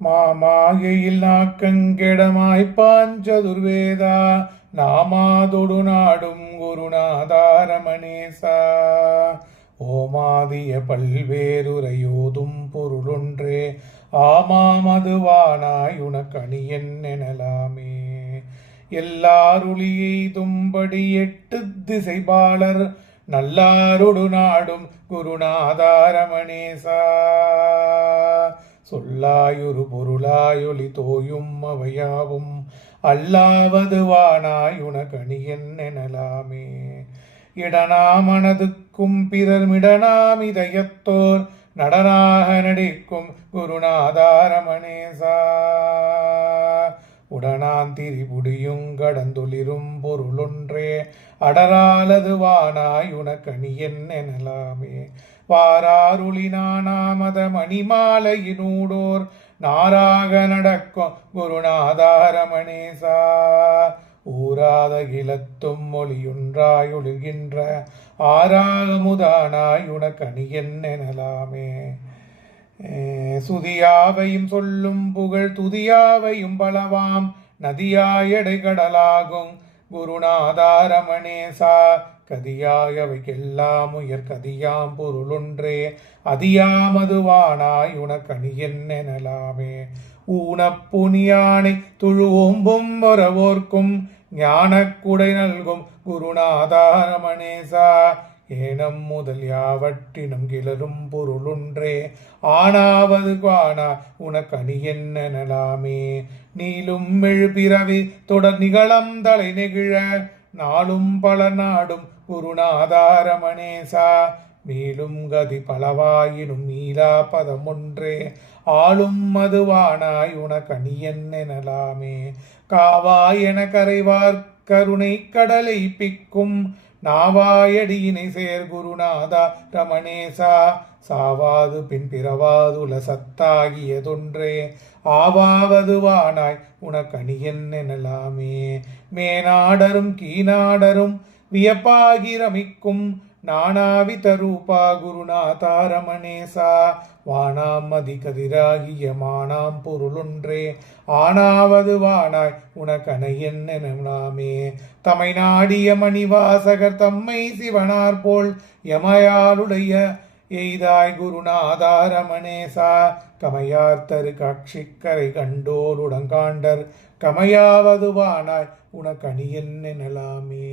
மாமாகையில் நாக்கங்கெடமாய் பாஞ்சதுர்வேதா நாமாதொடு நாடும் குருநாதாரமணேசா ஓமாதிய பல்வேறுரையோதும் பொருளொன்றே ஆமாமதுவானாய் உனக்கணியன் எனலாமே எல்லாருளியெய்தும்படி எட்டு திசைபாலர் நல்லாரொடு நாடும் குருநாதாரமணேசா சொல்லாயொரு பொருளாயொலி தோயும் அவையாவும் அல்லாவது வானாய் உனக்கணியன் எனலாமே இடனாமனதுக்கும் பிறர் மிடனாம் இதயத்தோர் நடனாக நடிக்கும் குருநாதாரமணேசா உடனான் திரிபுடியும் கடந்துளிரும் பொருளொன்றே அடராலது வானாய் உனக்கணியன் எனலாமே வாராருளி நானாமத மணிமாலையினூடோர் நாராக நடக்கும் குருநாதாரமணேசா ஊராத கிலத்தும் மொழியுன்றாய் ஒளிர்கின்ற ஆறாமுதானாய் உனக்கணியன் எனலாமே சுதியாவையும் சொல்லும் புகழ் துதியாவையும் பலவாம் நதியாயடை கடலாகும் குருநாதாரமணேசா கதியாயவைக்கெல்லாம் உயர் கதியாம் பொருளொன்றே அதியாமதுவானாய் உனக்கணியன் எனலாமே ஊனப்புனியானை துழுவோம்பும் வரவோர்க்கும் ஞானக்குடை நல்கும் குருநாதாரமணேசா ஏனம் முதல் யாவற்றினும் கிளரும் பொருளொன்றே ஆனாவது காணா உனக்கணியன் எனலாமே நீளும் எழுபிறவி தொடர் நிகழம் தலை நெகிழ நாளும் பல நாடும் குருநாதாரமணேசா மேலும் கதி பலவாயினும் மீளா பதமொன்றே ஆளும் மதுவானாய் உனக்கணியன் எனலாமே காவாய் என கரைவார் கருணை கடலை பிக்கும் நாவாயடியினை சேர் குருநாதா ரமணேசா சாவாது பின் பிறவாதுல சத்தாகியதொன்றே ஆவாவதுவானாய் உனக்கணியன் எனலாமே மேநாடரும் கீநாடரும் வியப்பாகி ரமிக்கும் நானாவி தரூபா குருநாதாரமணேசா வானாம் அதிகதிராகிய மானாம் பொருளொன்றே ஆனாவது வானாய் உனக்கணையன் எனலாமே தமை நாடிய மணிவாசகர் தம்மை சிவனார் போல் யமயாளுடைய எய்தாய் குருநாதாரமணேசா கமையார்த்தரு காட்சிக்கரை கண்டோருடங்காண்டர் கமையாவது வானாய் உனக்கணியன் எனலாமே.